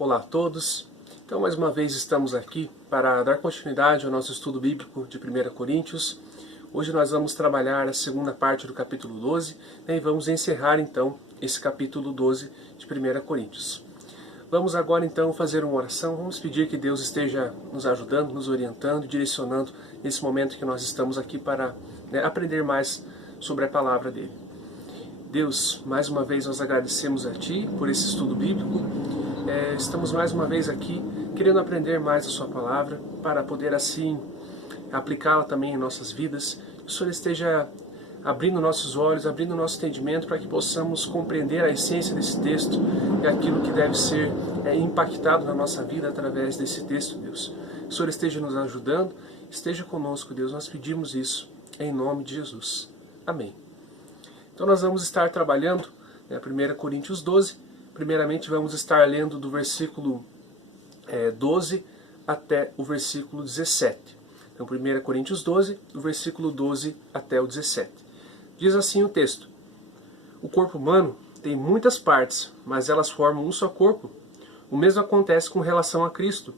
Olá a todos. Então, mais uma vez estamos aqui para dar continuidade ao nosso estudo bíblico de 1 Coríntios. Hoje nós vamos trabalhar a segunda parte do capítulo 12, né, e vamos encerrar então esse capítulo 12 de 1 Coríntios. Vamos agora então fazer uma oração, vamos pedir que Deus esteja nos ajudando, nos orientando, direcionando nesse momento que nós estamos aqui para aprender mais sobre a palavra dele. Deus, mais uma vez nós agradecemos a Ti por esse estudo bíblico. Estamos mais uma vez aqui querendo aprender mais a Sua palavra para poder assim aplicá-la também em nossas vidas. Que o Senhor esteja abrindo nossos olhos, abrindo nosso entendimento para que possamos compreender a essência desse texto e aquilo que deve ser impactado na nossa vida através desse texto, Deus. Que o Senhor esteja nos ajudando, esteja conosco, Deus. Nós pedimos isso em nome de Jesus. Amém. Então nós vamos estar trabalhando 1 Coríntios 12. Primeiramente vamos estar lendo do versículo 12 até o versículo 17. Então 1 Coríntios 12, do versículo 12 até o 17. Diz assim o texto: O corpo humano tem muitas partes, mas elas formam um só corpo. O mesmo acontece com relação a Cristo.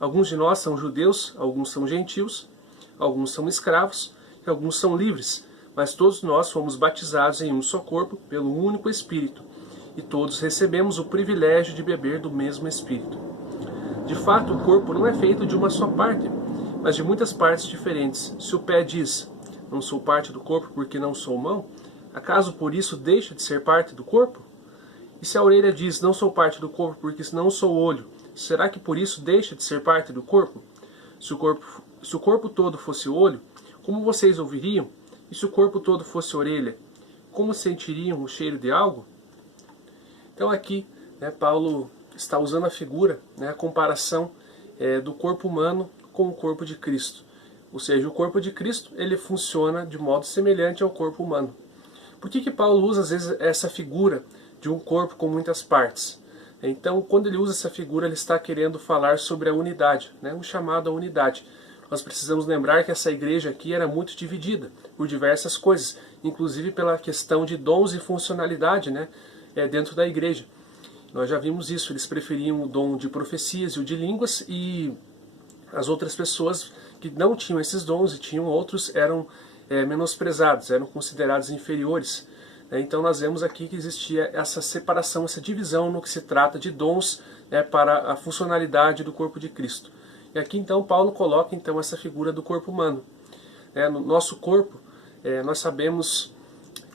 Alguns de nós são judeus, alguns são gentios, alguns são escravos e alguns são livres. Mas todos nós fomos batizados em um só corpo pelo único Espírito, e todos recebemos o privilégio de beber do mesmo Espírito. De fato, o corpo não é feito de uma só parte, mas de muitas partes diferentes. Se o pé diz, não sou parte do corpo porque não sou mão, acaso por isso deixa de ser parte do corpo? E se a orelha diz, não sou parte do corpo porque não sou olho, será que por isso deixa de ser parte do corpo? Se o corpo todo fosse olho, como vocês ouviriam? E se o corpo todo fosse orelha, como sentiriam o cheiro de algo? Então aqui, Paulo está usando a figura, a comparação do corpo humano com o corpo de Cristo. Ou seja, o corpo de Cristo ele funciona de modo semelhante ao corpo humano. Por que Paulo usa às vezes essa figura de um corpo com muitas partes? Então, quando ele usa essa figura, ele está querendo falar sobre a unidade, um chamado à unidade. Nós precisamos lembrar que essa igreja aqui era muito dividida por diversas coisas, inclusive pela questão de dons e funcionalidade dentro da igreja. Nós já vimos isso, eles preferiam o dom de profecias e o de línguas, e as outras pessoas que não tinham esses dons e tinham outros eram menosprezados, eram considerados inferiores. Então nós vemos aqui que existia essa separação, essa divisão no que se trata de dons para a funcionalidade do corpo de Cristo. E aqui então Paulo coloca então essa figura do corpo humano. No nosso corpo, nós sabemos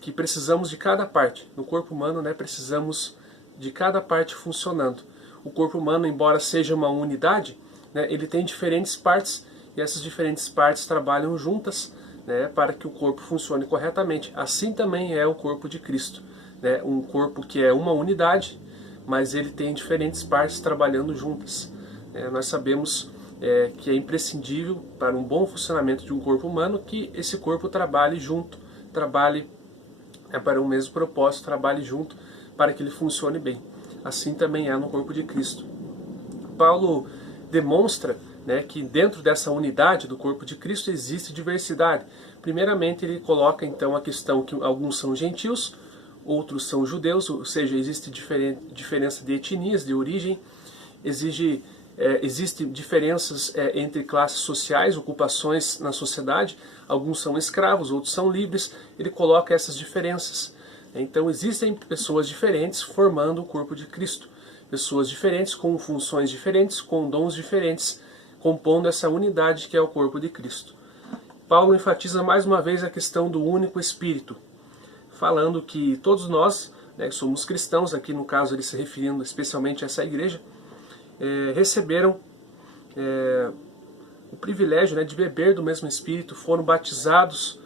que precisamos de cada parte. No corpo humano precisamos de cada parte funcionando. O corpo humano, embora seja uma unidade, ele tem diferentes partes, e essas diferentes partes trabalham juntas para que o corpo funcione corretamente. Assim também é o corpo de Cristo. Um corpo que é uma unidade, mas ele tem diferentes partes trabalhando juntas. Nós sabemos que é imprescindível para um bom funcionamento de um corpo humano que esse corpo trabalhe junto, trabalhe para o mesmo propósito, trabalhe junto para que ele funcione bem. Assim também é no corpo de Cristo. Paulo demonstra que dentro dessa unidade do corpo de Cristo existe diversidade. Primeiramente ele coloca então a questão que alguns são gentios, outros são judeus, ou seja, existe diferença de etnias, de origem, existem diferenças entre classes sociais, ocupações na sociedade, alguns são escravos, outros são livres, ele coloca essas diferenças. Então existem pessoas diferentes formando o corpo de Cristo, pessoas diferentes, com funções diferentes, com dons diferentes, compondo essa unidade que é o corpo de Cristo. Paulo enfatiza mais uma vez a questão do único Espírito, falando que todos nós, somos cristãos, aqui no caso ele se referindo especialmente a essa igreja, receberam o privilégio de beber do mesmo Espírito, foram batizados,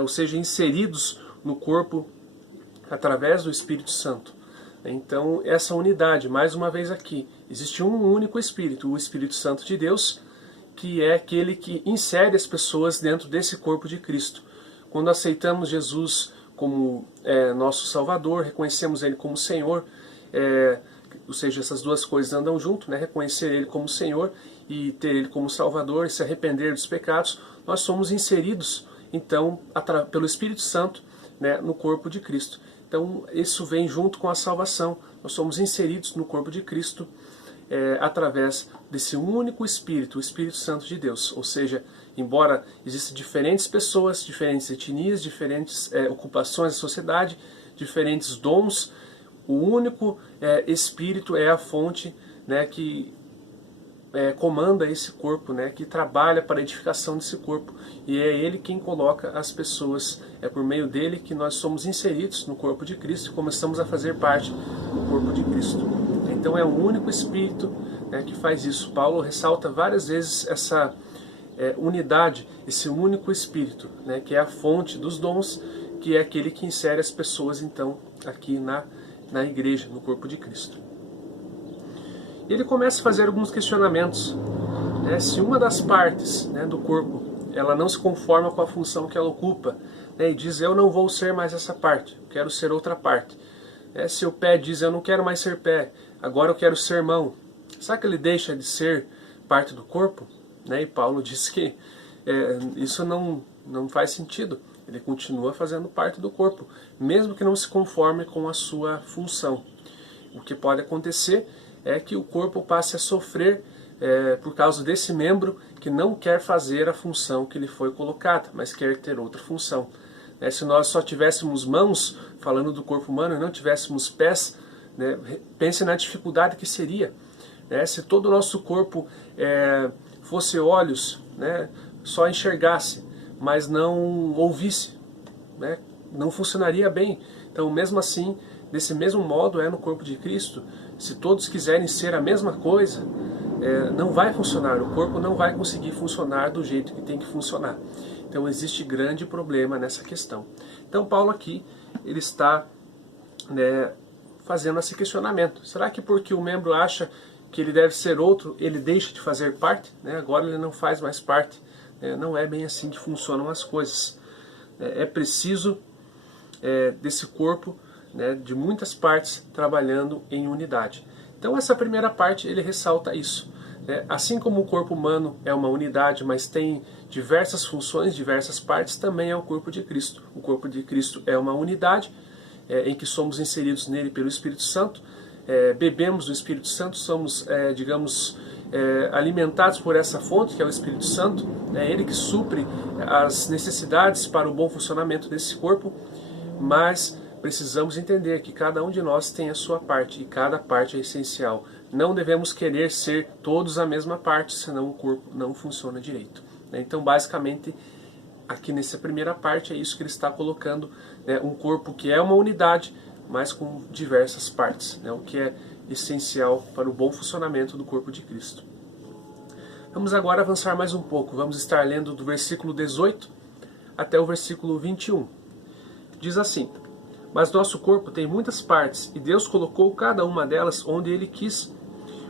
ou seja, inseridos no corpo através do Espírito Santo. Então, essa unidade, mais uma vez aqui, existe um único Espírito, o Espírito Santo de Deus, que é aquele que insere as pessoas dentro desse corpo de Cristo. Quando aceitamos Jesus como nosso Salvador, reconhecemos Ele como Senhor, ou seja, essas duas coisas andam junto, reconhecer Ele como Senhor e ter Ele como Salvador e se arrepender dos pecados, nós somos inseridos, então, pelo Espírito Santo, no corpo de Cristo. Então, isso vem junto com a salvação. Nós somos inseridos no corpo de Cristo através desse único Espírito, o Espírito Santo de Deus. Ou seja, embora existam diferentes pessoas, diferentes etnias, diferentes ocupações da sociedade, diferentes dons, o único Espírito é a fonte, né, que comanda esse corpo, né, que trabalha para a edificação desse corpo. E é Ele quem coloca as pessoas. É por meio dele que nós somos inseridos no corpo de Cristo e começamos a fazer parte do corpo de Cristo. Então é o único Espírito, né, que faz isso. Paulo ressalta várias vezes essa unidade, esse único Espírito, né, que é a fonte dos dons, que é aquele que insere as pessoas então aqui na igreja, no corpo de Cristo. E ele começa a fazer alguns questionamentos. Né? Se uma das partes, né, do corpo ela não se conforma com a função que ela ocupa, né, e diz, eu não vou ser mais essa parte, eu quero ser outra parte. Se o pé diz, eu não quero mais ser pé, agora eu quero ser mão, será que ele deixa de ser parte do corpo? Né? E Paulo diz que isso não faz sentido. Ele continua fazendo parte do corpo, mesmo que não se conforme com a sua função. O que pode acontecer é que o corpo passe a sofrer por causa desse membro que não quer fazer a função que lhe foi colocada, mas quer ter outra função. Se nós só tivéssemos mãos, falando do corpo humano, e não tivéssemos pés, né, pense na dificuldade que seria. Se todo o nosso corpo fosse olhos, né, só enxergasse, mas não ouvisse, né, não funcionaria bem. Então, mesmo assim, desse mesmo modo no corpo de Cristo. Se todos quiserem ser a mesma coisa, não vai funcionar, o corpo não vai conseguir funcionar do jeito que tem que funcionar. Então existe grande problema nessa questão. Então Paulo aqui, ele está, né, fazendo esse questionamento. Será que porque o membro acha que ele deve ser outro, ele deixa de fazer parte? Né? Agora ele não faz mais parte. Não é bem assim que funcionam as coisas. É preciso desse corpo, né, de muitas partes trabalhando em unidade. Então essa primeira parte ele ressalta isso. Assim como o corpo humano é uma unidade, mas tem diversas funções, diversas partes, também é o corpo de Cristo. O corpo de Cristo é uma unidade em que somos inseridos nele pelo Espírito Santo, bebemos do Espírito Santo, somos, alimentados por essa fonte que é o Espírito Santo, é ele que supre as necessidades para o bom funcionamento desse corpo, mas precisamos entender que cada um de nós tem a sua parte e cada parte é essencial. Não devemos querer ser todos a mesma parte, senão o corpo não funciona direito. Então, basicamente, aqui nessa primeira parte é isso que ele está colocando, né, um corpo que é uma unidade, mas com diversas partes, né, o que é essencial para o bom funcionamento do corpo de Cristo. Vamos agora avançar mais um pouco. Vamos estar lendo do versículo 18 até o versículo 21. Diz assim: mas nosso corpo tem muitas partes, e Deus colocou cada uma delas onde Ele quis.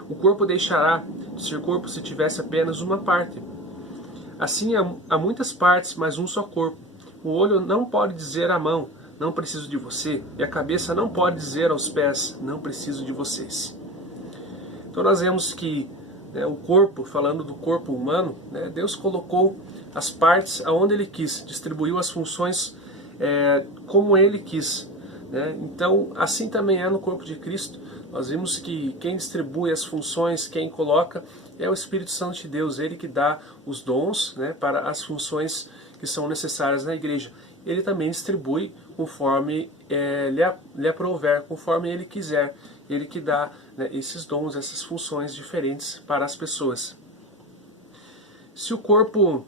O corpo deixará de ser corpo se tivesse apenas uma parte. Assim há muitas partes, mas um só corpo. O olho não pode dizer à mão, não preciso de você, e a cabeça não pode dizer aos pés, não preciso de vocês. Então nós vemos que o corpo, falando do corpo humano, Deus colocou as partes aonde Ele quis, distribuiu as funções como Ele quis. Então, assim também é no corpo de Cristo. Nós vimos que quem distribui as funções, quem coloca, é o Espírito Santo de Deus. Ele que dá os dons, para as funções que são necessárias na igreja. Ele também distribui conforme lhe aprouver, conforme Ele quiser. Ele que dá esses dons, essas funções diferentes para as pessoas. Se o corpo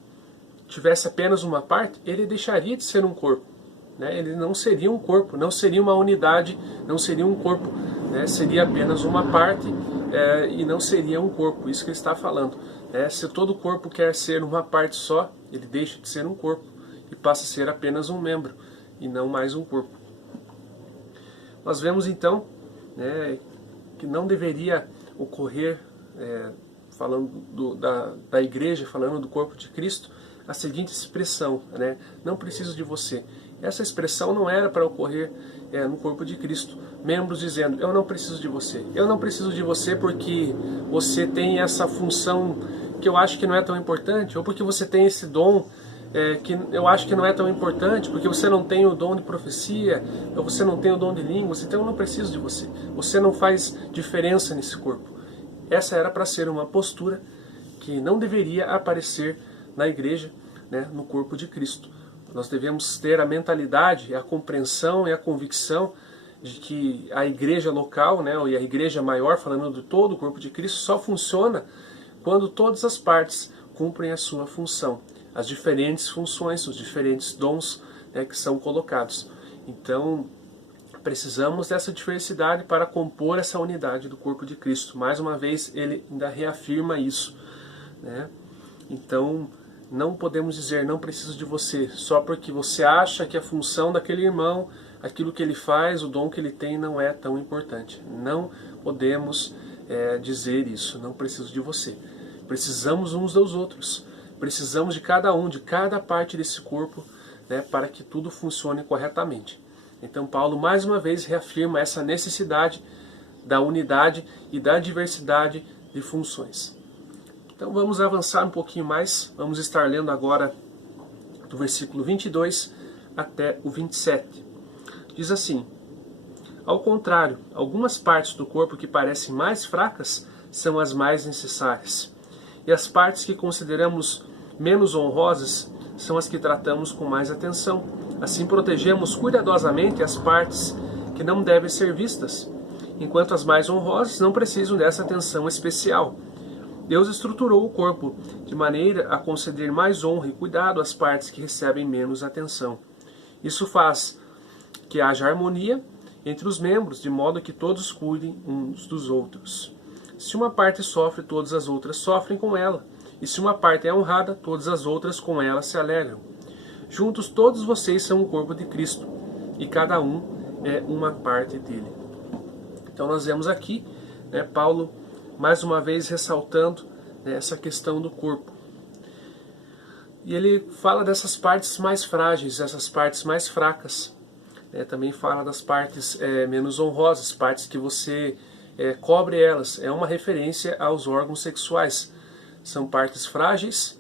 tivesse apenas uma parte, ele deixaria de ser um corpo. Ele não seria um corpo, não seria uma unidade, não seria um corpo, seria apenas uma parte e não seria um corpo, isso que ele está falando. Se todo corpo quer ser uma parte só, ele deixa de ser um corpo e passa a ser apenas um membro e não mais um corpo. Nós vemos então que não deveria ocorrer, falando da igreja, falando do corpo de Cristo, a seguinte expressão, não preciso de você. Essa expressão não era para ocorrer no corpo de Cristo. Membros dizendo, eu não preciso de você. Eu não preciso de você porque você tem essa função que eu acho que não é tão importante, ou porque você tem esse dom que eu acho que não é tão importante, porque você não tem o dom de profecia, ou você não tem o dom de línguas, então eu não preciso de você. Você não faz diferença nesse corpo. essa era para ser uma postura que não deveria aparecer na igreja, né, no corpo de Cristo. Nós devemos ter a mentalidade, a compreensão e a convicção de que a igreja local, né, e a igreja maior, falando de todo o corpo de Cristo, só funciona quando todas as partes cumprem a sua função, as diferentes funções, os diferentes dons, né, que são colocados. Então, precisamos dessa diversidade para compor essa unidade do corpo de Cristo. Mais uma vez, ele ainda reafirma isso, né? Então, não podemos dizer, não preciso de você, só porque você acha que a função daquele irmão, aquilo que ele faz, o dom que ele tem, não é tão importante. Não podemos dizer isso, não preciso de você. Precisamos uns dos outros, precisamos de cada um, de cada parte desse corpo, né, para que tudo funcione corretamente. Então Paulo mais uma vez reafirma essa necessidade da unidade e da diversidade de funções. Então vamos avançar um pouquinho mais, vamos estar lendo agora do versículo 22 até o 27. Diz assim: ao contrário, algumas partes do corpo que parecem mais fracas são as mais necessárias, e as partes que consideramos menos honrosas são as que tratamos com mais atenção. Assim protegemos cuidadosamente as partes que não devem ser vistas, enquanto as mais honrosas não precisam dessa atenção especial. Deus estruturou o corpo de maneira a conceder mais honra e cuidado às partes que recebem menos atenção. Isso faz que haja harmonia entre os membros, de modo que todos cuidem uns dos outros. Se uma parte sofre, todas as outras sofrem com ela. E se uma parte é honrada, todas as outras com ela se alegram. Juntos todos vocês são o corpo de Cristo, e cada um é uma parte dele. Então nós vemos aqui, né, Paulo mais uma vez ressaltando, né, essa questão do corpo. E ele fala dessas partes mais frágeis, essas partes mais fracas. Também fala das partes menos honrosas, partes que você cobre elas. É uma referência aos órgãos sexuais. São partes frágeis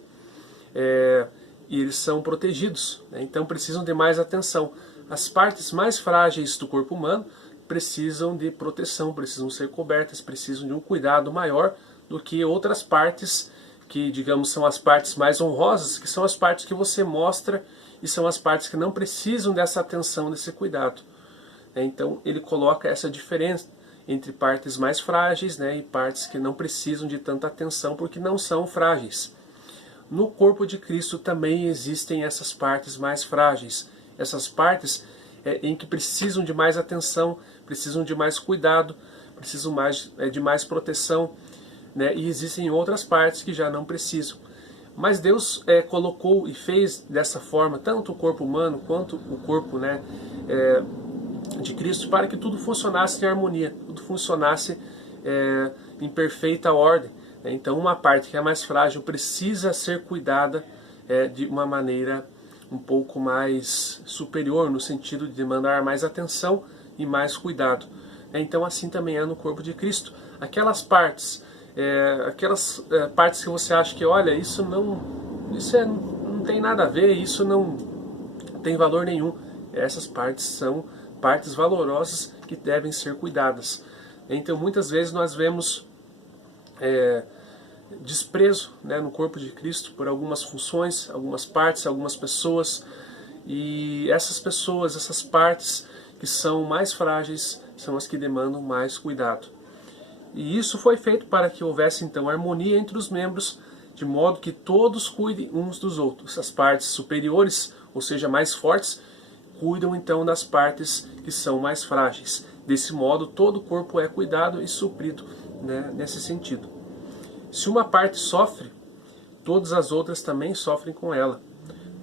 e eles são protegidos, né? Então precisam de mais atenção. As partes mais frágeis do corpo humano precisam de proteção, precisam ser cobertas, precisam de um cuidado maior do que outras partes que, digamos, são as partes mais honrosas, que são as partes que você mostra e são as partes que não precisam dessa atenção, desse cuidado. Então ele coloca essa diferença entre partes mais frágeis, né, e partes que não precisam de tanta atenção porque não são frágeis. No corpo de Cristo também existem essas partes mais frágeis, essas partes em que precisam de mais atenção, precisam de mais cuidado, precisam de mais proteção, né, e existem outras partes que já não precisam. Mas Deus colocou e fez dessa forma tanto o corpo humano quanto o corpo, né, de Cristo, para que tudo funcionasse em harmonia, tudo funcionasse em perfeita ordem. Então uma parte que é mais frágil precisa ser cuidada de uma maneira um pouco mais superior, no sentido de demandar mais atenção e mais cuidado. Então assim também é no corpo de Cristo. Aquelas partes que você acha que, olha, isso não tem nada a ver, isso não tem valor nenhum. Essas partes são partes valorosas que devem ser cuidadas. Então muitas vezes nós vemos desprezo, né, no corpo de Cristo por algumas funções, algumas partes, algumas pessoas, e essas pessoas, essas partes que são mais frágeis são as que demandam mais cuidado. E isso foi feito para que houvesse então harmonia entre os membros, de modo que todos cuidem uns dos outros. As partes superiores, ou seja, mais fortes, cuidam então das partes que são mais frágeis. Desse modo, todo o corpo é cuidado e suprido, né, nesse sentido. Se uma parte sofre, todas as outras também sofrem com ela.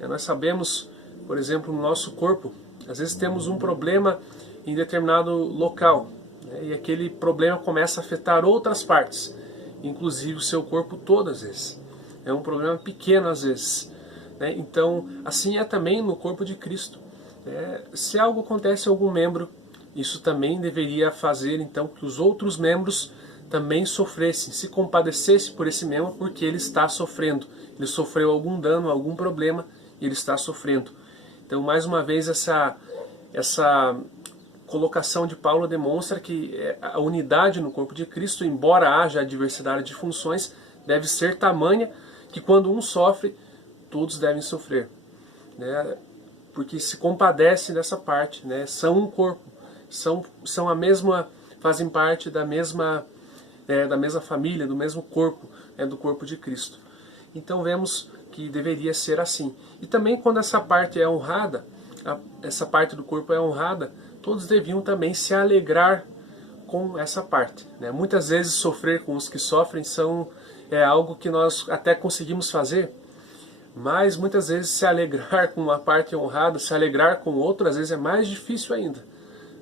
Nós sabemos, por exemplo, no nosso corpo, às vezes temos um problema em determinado local, né, e aquele problema começa a afetar outras partes, inclusive o seu corpo todo às vezes. É um problema pequeno às vezes, né? Então, assim é também no corpo de Cristo. Se algo acontece a algum membro, isso também deveria fazer então que os outros membros também sofressem, se compadecessem por esse membro, porque ele está sofrendo. Ele sofreu algum dano, algum problema, e ele está sofrendo. Então, mais uma vez, essa colocação de Paulo demonstra que a unidade no corpo de Cristo, embora haja a diversidade de funções, deve ser tamanha que quando um sofre, todos devem sofrer, né? Porque se compadece dessa parte, né? São um corpo, são a mesma, fazem parte da mesma família, do mesmo corpo, do corpo de Cristo. Então vemos que deveria ser assim. E também quando essa parte é honrada, essa parte do corpo é honrada, todos deviam também se alegrar com essa parte, né? Muitas vezes sofrer com os que sofrem é algo que nós até conseguimos fazer, mas muitas vezes se alegrar com uma parte honrada, se alegrar com outra, às vezes é mais difícil ainda,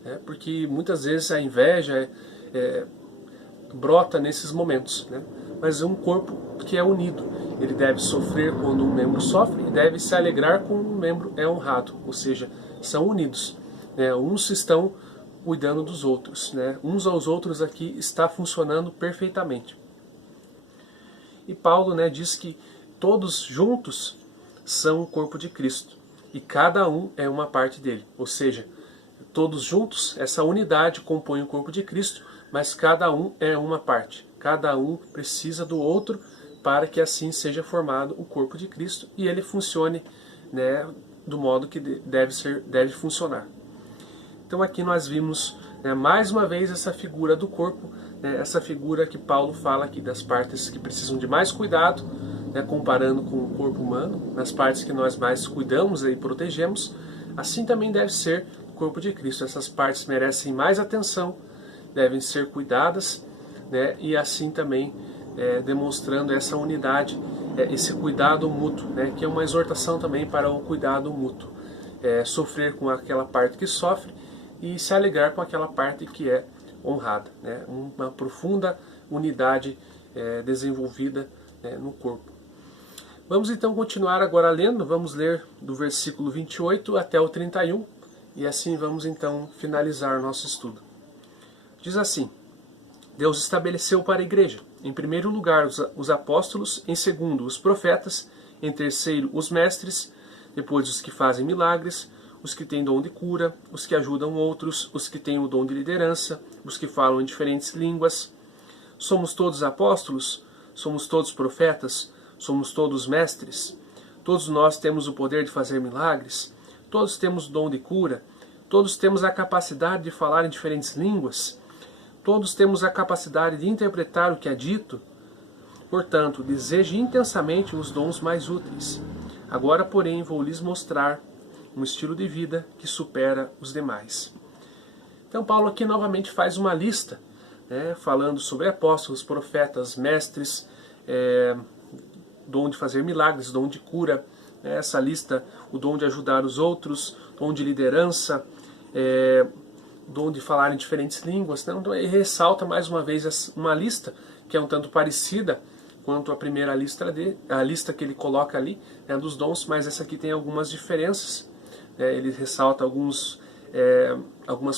né? Porque muitas vezes a inveja brota nesses momentos, né? Mas é um corpo que é unido. Ele deve sofrer quando um membro sofre e deve se alegrar quando um membro é honrado, ou seja, são unidos, né? Uns estão cuidando dos outros, né? Uns aos outros aqui está funcionando perfeitamente. E Paulo, né, diz que todos juntos são o corpo de Cristo e cada um é uma parte dele, ou seja, todos juntos, essa unidade compõe o corpo de Cristo, mas cada um é uma parte, cada um precisa do outro para que assim seja formado o corpo de Cristo e ele funcione, né, do modo que deve funcionar. Então aqui nós vimos, né, mais uma vez essa figura do corpo, né, essa figura que Paulo fala aqui das partes que precisam de mais cuidado, né, comparando com o corpo humano, nas partes que nós mais cuidamos e protegemos, assim também deve ser o corpo de Cristo. Essas partes merecem mais atenção, devem ser cuidadas, né, e assim também demonstrando essa unidade, esse cuidado mútuo, né, que é uma exortação também para o cuidado mútuo. Sofrer com aquela parte que sofre e se alegrar com aquela parte que é honrada, né? Uma profunda unidade desenvolvida, no corpo. Vamos então continuar agora lendo, vamos ler do versículo 28 até o 31 e assim vamos então finalizar o nosso estudo. Diz assim: Deus estabeleceu para a igreja, em primeiro lugar os apóstolos, em segundo os profetas, em terceiro os mestres, depois os que fazem milagres, os que têm dom de cura, os que ajudam outros, os que têm o dom de liderança, os que falam em diferentes línguas. Somos todos apóstolos? Somos todos profetas? Somos todos mestres? Todos nós temos o poder de fazer milagres? Todos temos o dom de cura? Todos temos a capacidade de falar em diferentes línguas? Todos temos a capacidade de interpretar o que é dito? Portanto, deseje intensamente os dons mais úteis. Agora, porém, vou lhes mostrar um estilo de vida que supera os demais. Então Paulo aqui novamente faz uma lista, né, falando sobre apóstolos, profetas, mestres, dom de fazer milagres, dom de cura, essa lista, o dom de ajudar os outros, dom de liderança, dom de falar em diferentes línguas. Né? Então ele ressalta mais uma vez uma lista que é um tanto parecida quanto a primeira lista a lista que ele coloca ali, né, dos dons, mas essa aqui tem algumas diferenças. Ele ressalta algumas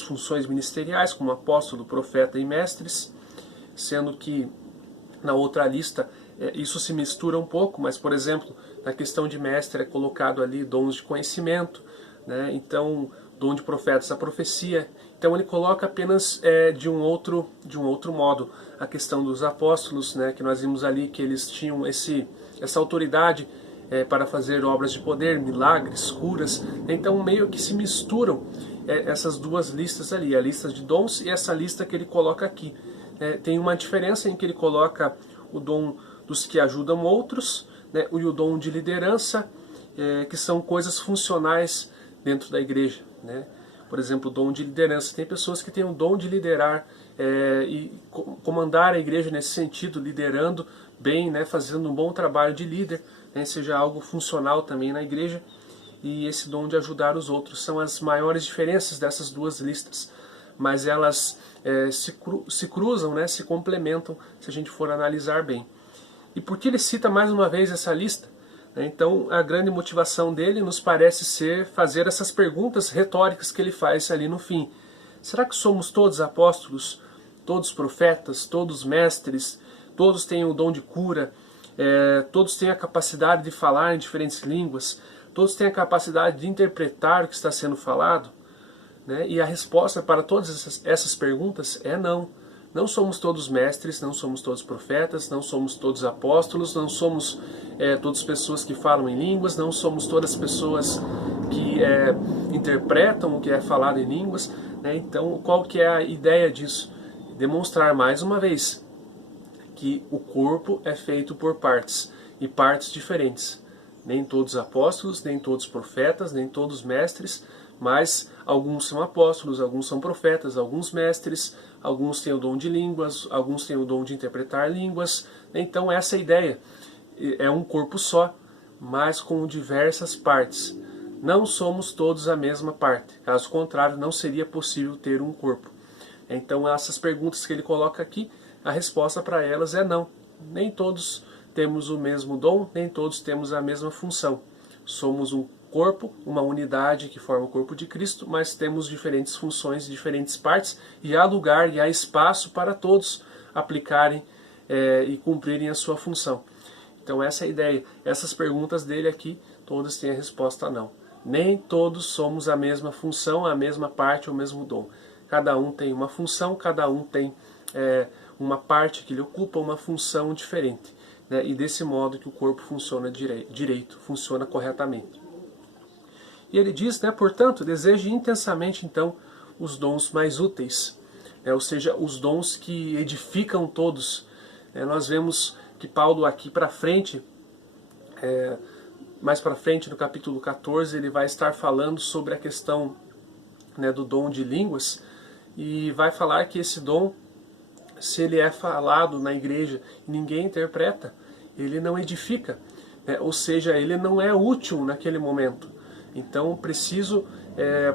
funções ministeriais, como apóstolo, profeta e mestres, sendo que na outra lista isso se mistura um pouco, mas, por exemplo, na questão de mestre é colocado ali dons de conhecimento, né? Então, dom de profetas, a profecia. Então ele coloca apenas de um outro modo a questão dos apóstolos, né? Que nós vimos ali que eles tinham essa autoridade para fazer obras de poder, milagres, curas. Então meio que se misturam essas duas listas ali, a lista de dons e essa lista que ele coloca aqui. Tem uma diferença em que ele coloca o dom dos que ajudam outros, né, e o dom de liderança, que são coisas funcionais dentro da igreja. Né? Por exemplo, o dom de liderança. Tem pessoas que têm o dom de liderar e comandar a igreja nesse sentido, liderando bem, né, fazendo um bom trabalho de líder, né, seja algo funcional também na igreja, e esse dom de ajudar os outros. São as maiores diferenças dessas duas listas, mas elas se cruzam, né, se complementam, se a gente for analisar bem. E por que ele cita mais uma vez essa lista? Então, a grande motivação dele nos parece ser fazer essas perguntas retóricas que ele faz ali no fim. Será que somos todos apóstolos, todos profetas, todos mestres, todos têm o dom de cura, todos têm a capacidade de falar em diferentes línguas, todos têm a capacidade de interpretar o que está sendo falado? né? E a resposta para todas essas perguntas é não. Não somos todos mestres, não somos todos profetas, não somos todos apóstolos, não somos todas pessoas que falam em línguas, não somos todas pessoas que interpretam o que é falado em línguas, né? Então, qual que é a ideia disso? Demonstrar mais uma vez que o corpo é feito por partes, e partes diferentes. Nem todos apóstolos, nem todos profetas, nem todos mestres, mas alguns são apóstolos, alguns são profetas, alguns mestres, alguns têm o dom de línguas, alguns têm o dom de interpretar línguas. Então essa é a ideia. É um corpo só, mas com diversas partes. Não somos todos a mesma parte. Caso contrário, não seria possível ter um corpo. Então essas perguntas que ele coloca aqui, a resposta para elas é não. Nem todos temos o mesmo dom, nem todos temos a mesma função. Somos um corpo, uma unidade que forma o corpo de Cristo, mas temos diferentes funções, diferentes partes, e há lugar e há espaço para todos aplicarem e cumprirem a sua função. Então essa é a ideia. Essas perguntas dele aqui, todas têm a resposta não. Nem todos somos a mesma função, a mesma parte, o mesmo dom. Cada um tem uma função, cada um tem uma parte que lhe ocupa, uma função diferente. Né? E desse modo que o corpo funciona direito, funciona corretamente. E ele diz, né, portanto, deseje intensamente então os dons mais úteis, ou seja, os dons que edificam todos. Nós vemos que Paulo aqui para frente, mais para frente no capítulo 14, ele vai estar falando sobre a questão, né, do dom de línguas, e vai falar que esse dom, se ele é falado na igreja e ninguém interpreta, ele não edifica, né? Ou seja, ele não é útil naquele momento. Então preciso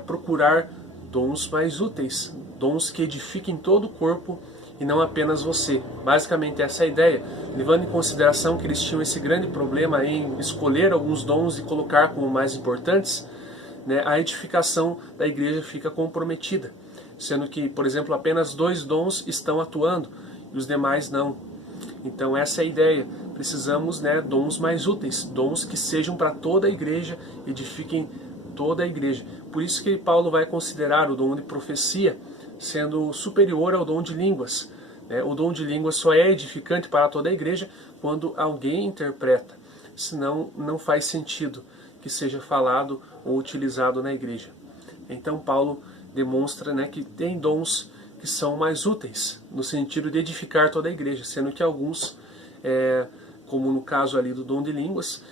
procurar dons mais úteis, dons que edifiquem todo o corpo e não apenas você. Basicamente essa é a ideia, levando em consideração que eles tinham esse grande problema em escolher alguns dons e colocar como mais importantes, né, a edificação da igreja fica comprometida, sendo que, por exemplo, apenas 2 dons estão atuando e os demais não. Então essa é a ideia. Precisamos, né, dons mais úteis, dons que sejam para toda a igreja, edifiquem toda a igreja. Por isso que Paulo vai considerar o dom de profecia sendo superior ao dom de línguas. O dom de línguas só é edificante para toda a igreja quando alguém interpreta. Senão não faz sentido que seja falado ou utilizado na igreja. Então Paulo demonstra, né, que tem dons que são mais úteis, no sentido de edificar toda a igreja, sendo que alguns, como no caso ali do dom de línguas,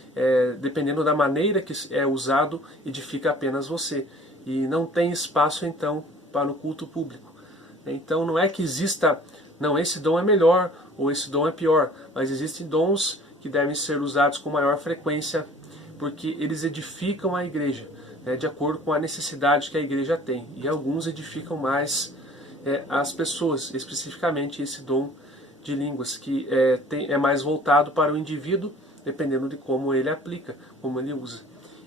dependendo da maneira que é usado, edifica apenas você. E não tem espaço, então, para o culto público. Então não é que exista, não, esse dom é melhor ou esse dom é pior, mas existem dons que devem ser usados com maior frequência, porque eles edificam a igreja, né, de acordo com a necessidade que a igreja tem. E alguns edificam mais as pessoas, especificamente esse dom de línguas, que é mais voltado para o indivíduo, dependendo de como ele aplica, como ele usa.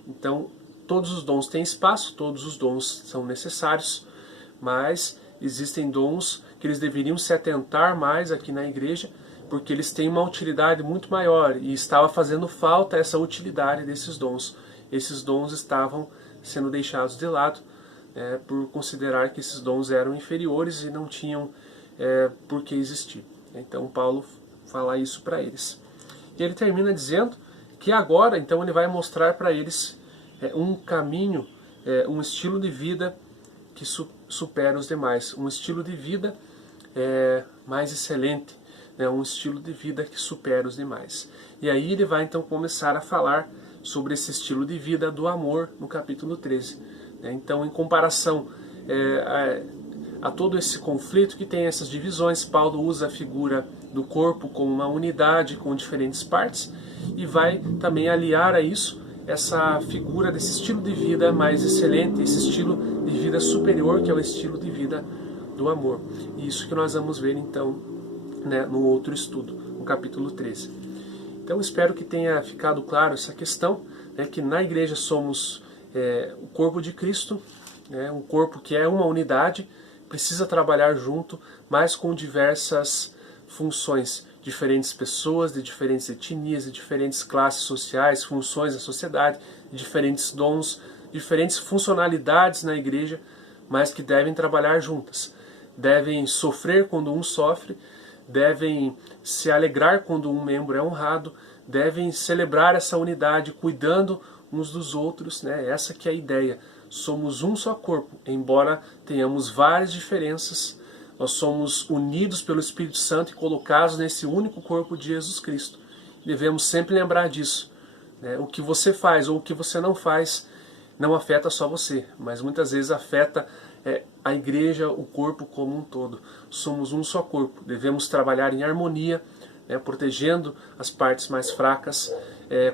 Então, todos os dons têm espaço, todos os dons são necessários, mas existem dons que eles deveriam se atentar mais aqui na igreja, porque eles têm uma utilidade muito maior, e estava fazendo falta essa utilidade desses dons. Esses dons estavam sendo deixados de lado, por considerar que esses dons eram inferiores e não tinham por que existir. Então Paulo fala isso para eles. E ele termina dizendo que agora, então, ele vai mostrar para eles um caminho, um estilo de vida que supera os demais, um estilo de vida mais excelente, né? Um estilo de vida que supera os demais. E aí ele vai então começar a falar sobre esse estilo de vida do amor no capítulo 13. Então, em comparação a todo esse conflito que tem essas divisões, Paulo usa a figura do corpo como uma unidade com diferentes partes e vai também aliar a isso essa figura desse estilo de vida mais excelente, esse estilo de vida superior, que é o estilo de vida do amor. E isso que nós vamos ver então, né, no outro estudo, no capítulo 13. Então espero que tenha ficado claro essa questão, né, que na igreja somos o corpo de Cristo, um corpo que é uma unidade, precisa trabalhar junto, mas com diversas funções, diferentes pessoas, de diferentes etnias, de diferentes classes sociais, funções da sociedade, diferentes dons, diferentes funcionalidades na igreja, mas que devem trabalhar juntas. Devem sofrer quando um sofre, devem se alegrar quando um membro é honrado, devem celebrar essa unidade cuidando uns dos outros, né? Essa que é a ideia. Somos um só corpo, embora tenhamos várias diferenças, nós somos unidos pelo Espírito Santo e colocados nesse único corpo de Jesus Cristo. Devemos sempre lembrar disso, né? O que você faz ou o que você não faz não afeta só você, mas muitas vezes afeta a igreja, o corpo como um todo. Somos um só corpo, devemos trabalhar em harmonia, protegendo as partes mais fracas,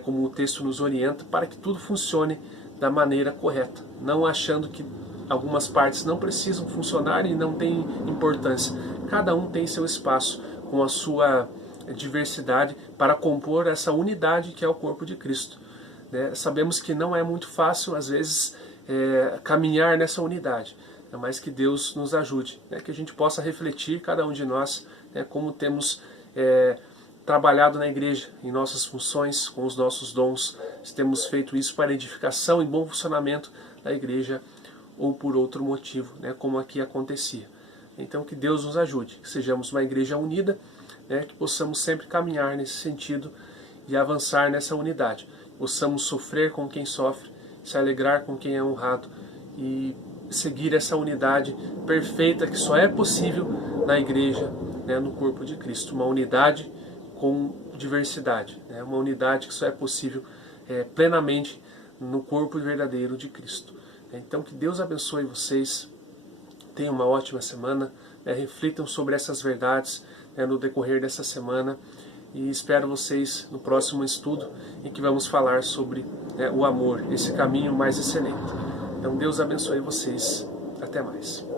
como o texto nos orienta, para que tudo funcione da maneira correta, não achando que algumas partes não precisam funcionar e não têm importância. Cada um tem seu espaço com a sua diversidade para compor essa unidade que é o corpo de Cristo. Sabemos que não é muito fácil, às vezes, caminhar nessa unidade, mas que Deus nos ajude, que a gente possa refletir, cada um de nós, como temos trabalhado na igreja, em nossas funções, com os nossos dons, se temos feito isso para edificação e bom funcionamento da igreja ou por outro motivo, como aqui acontecia. Então que Deus nos ajude, que sejamos uma igreja unida, que possamos sempre caminhar nesse sentido e avançar nessa unidade. Possamos sofrer com quem sofre, se alegrar com quem é honrado e seguir essa unidade perfeita que só é possível na igreja, no corpo de Cristo. Uma unidade com diversidade, uma unidade que só é possível plenamente no corpo verdadeiro de Cristo. Então que Deus abençoe vocês, tenham uma ótima semana, reflitam sobre essas verdades no decorrer dessa semana e espero vocês no próximo estudo em que vamos falar sobre o amor, esse caminho mais excelente. Então Deus abençoe vocês, até mais.